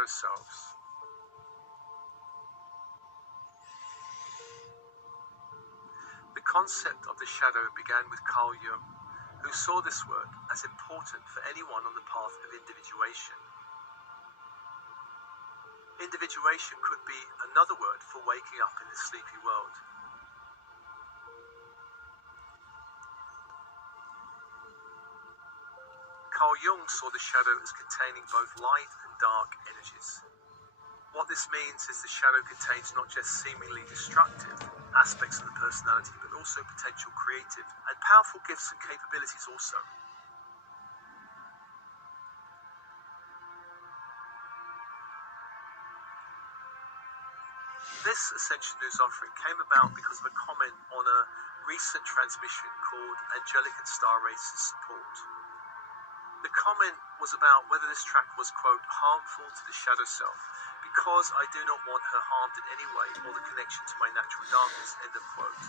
shadow selves. The concept of the shadow began with Carl Jung, who saw this work as important for anyone on the path of individuation. Individuation could be another word for waking up in the sleepy world. Carl Jung saw the shadow as containing both light and dark energies. What this means is the shadow contains not just seemingly destructive aspects of the personality, but also potential creative and powerful gifts and capabilities also. This Ascension News offering came about because of a comment on a recent transmission called Angelic and Star Races Support. The comment was about whether this track was, quote, harmful to the shadow self, because I do not want her harmed in any way or the connection to my natural darkness, end of quote.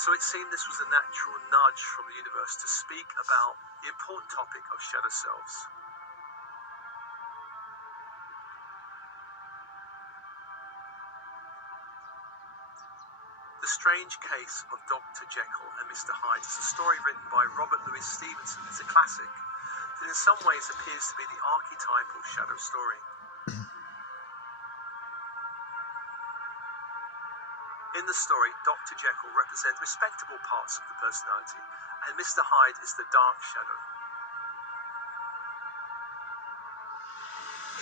So it seemed this was a natural nudge from the universe to speak about the important topic of shadow selves. The Strange Case of Dr. Jekyll and Mr. Hyde is a story written by Robert Louis Stevenson. It's a classic that in some ways appears to be the archetypal shadow story. In the story, Dr. Jekyll represents respectable parts of the personality, and Mr. Hyde is the dark shadow.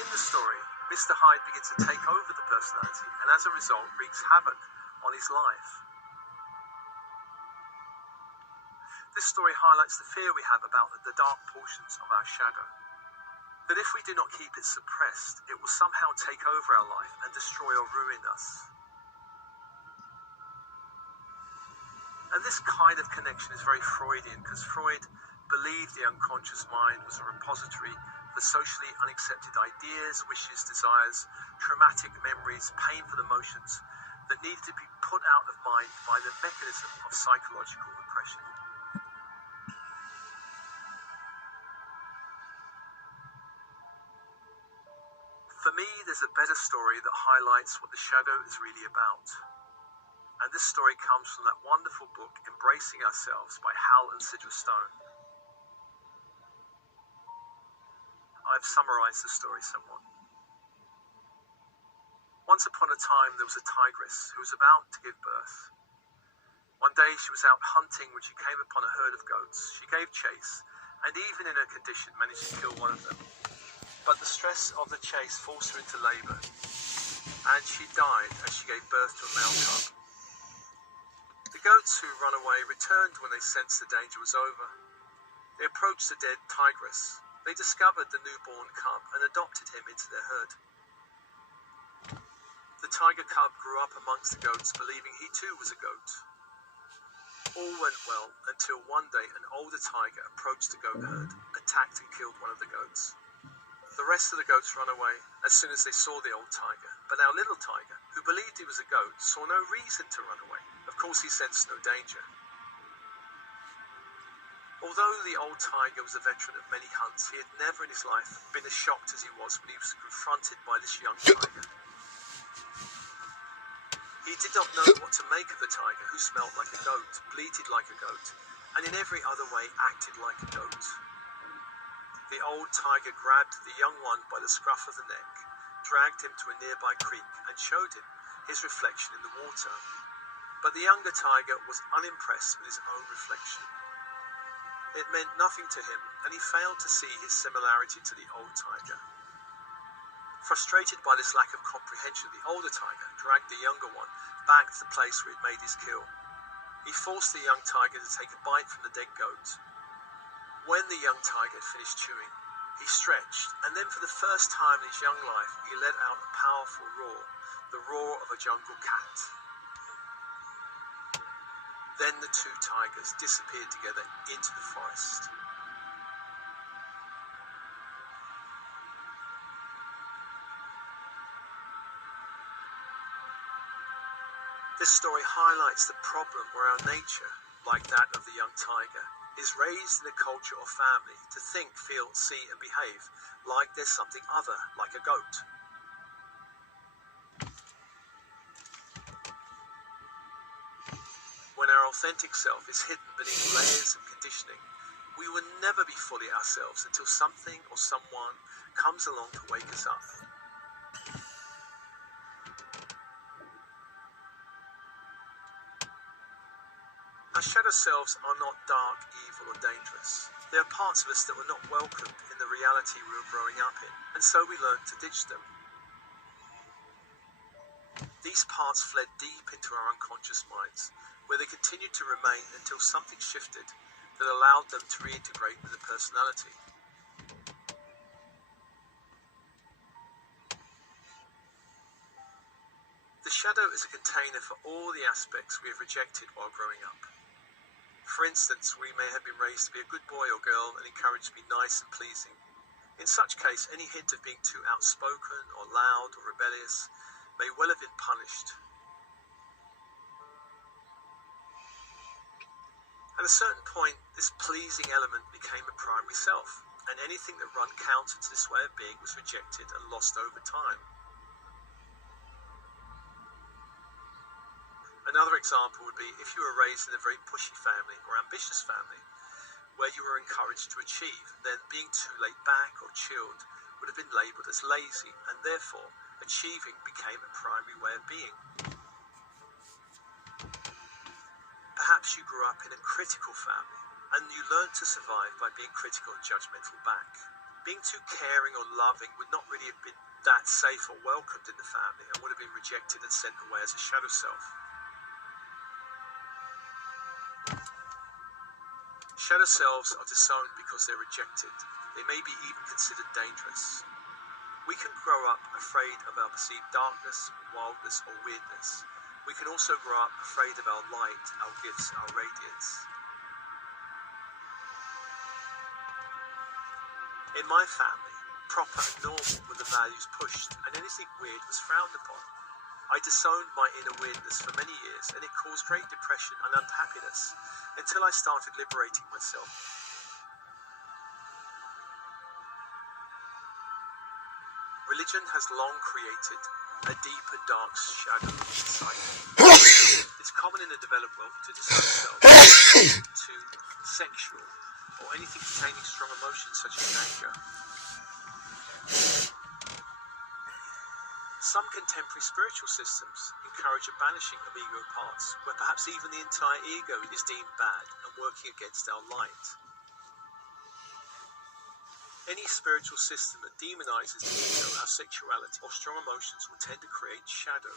In the story, Mr. Hyde begins to take over the personality, and as a result wreaks havoc on his life. This story highlights the fear we have about the dark portions of our shadow. That if we do not keep it suppressed, it will somehow take over our life and destroy or ruin us. And this kind of connection is very Freudian, because Freud believed the unconscious mind was a repository for socially unaccepted ideas, wishes, desires, traumatic memories, painful emotions that needed to be put out of mind by the mechanism of psychological repression. For me, there's a better story that highlights what the shadow is really about. And this story comes from that wonderful book, Embracing Ourselves, by Hal and Sidra Stone. I've summarized the story somewhat. Once upon a time, there was a tigress who was about to give birth. One day she was out hunting when she came upon a herd of goats. She gave chase, and even in her condition managed to kill one of them. But the stress of the chase forced her into labor, and she died as she gave birth to a male cub. The goats who ran away returned when they sensed the danger was over. They approached the dead tigress. They discovered the newborn cub and adopted him into their herd. The tiger cub grew up amongst the goats, believing he too was a goat. All went well until one day an older tiger approached the goat herd, attacked and killed one of the goats. The rest of the goats ran away as soon as they saw the old tiger, but our little tiger, who believed he was a goat, saw no reason to run away. Of course, he sensed no danger. Although the old tiger was a veteran of many hunts, he had never in his life been as shocked as he was when he was confronted by this young tiger. He did not know what to make of the tiger, who smelled like a goat, bleated like a goat, and in every other way acted like a goat. The old tiger grabbed the young one by the scruff of the neck, dragged him to a nearby creek, and showed him his reflection in the water. But the younger tiger was unimpressed with his own reflection. It meant nothing to him, and he failed to see his similarity to the old tiger. Frustrated by this lack of comprehension, the older tiger dragged the younger one back to the place where he'd made his kill. He forced the young tiger to take a bite from the dead goat. When the young tiger had finished chewing, he stretched, and then for the first time in his young life, he let out a powerful roar, the roar of a jungle cat. Then the two tigers disappeared together into the forest. This story highlights the problem where our nature, like that of the young tiger, is raised in a culture or family to think, feel, see, and behave like there's something other, like a goat. When our authentic self is hidden beneath layers of conditioning, we will never be fully ourselves until something or someone comes along to wake us up. Our shadow selves are not dark, evil, or dangerous. They are parts of us that were not welcomed in the reality we were growing up in, and so we learned to ditch them. These parts fled deep into our unconscious minds, where they continued to remain until something shifted that allowed them to reintegrate with the personality. The shadow is a container for all the aspects we have rejected while growing up. For instance, we may have been raised to be a good boy or girl and encouraged to be nice and pleasing. In such case, any hint of being too outspoken or loud or rebellious may well have been punished. At a certain point, this pleasing element became a primary self, and anything that ran counter to this way of being was rejected and lost over time. Another example would be if you were raised in a very pushy family or ambitious family, where you were encouraged to achieve, then being too laid back or chilled would have been labelled as lazy, and therefore achieving became a primary way of being. Perhaps you grew up in a critical family, and you learned to survive by being critical and judgmental back. Being too caring or loving would not really have been that safe or welcomed in the family, and would have been rejected and sent away as a shadow self. Shadow selves are disowned because they're rejected. They may be even considered dangerous. We can grow up afraid of our perceived darkness, wildness, or weirdness. We can also grow up afraid of our light, our gifts, our radiance. In my family, proper and normal were the values pushed, and anything weird was frowned upon. I disowned my inner weirdness for many years, and it caused great depression and unhappiness until I started liberating myself. Religion has long created a deep and dark shadow in society. It's common in the developed world to disown self, to sexual, or anything containing strong emotions such as anger. Some contemporary spiritual systems encourage a banishing of ego parts, where perhaps even the entire ego is deemed bad and working against our light. Any spiritual system that demonizes the ego, our sexuality, or strong emotions will tend to create shadow.